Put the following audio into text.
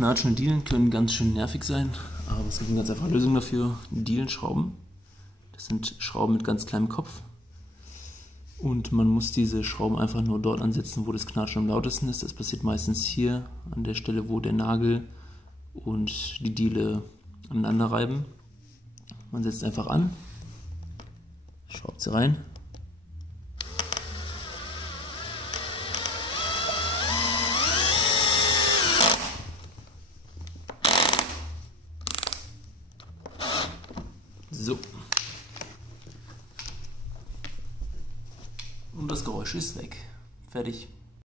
knatschende Dielen können ganz schön nervig sein, aber es gibt eine ganz einfache Lösung dafür: Dielenschrauben. Das sind Schrauben mit ganz kleinem Kopf und man muss diese Schrauben einfach nur dort ansetzen, wo das Knatschen am lautesten ist. Das passiert meistens hier an der Stelle, wo der Nagel und die Diele aneinander reiben. Man setzt einfach an, schraubt sie rein. So. Und das Geräusch ist weg. Fertig.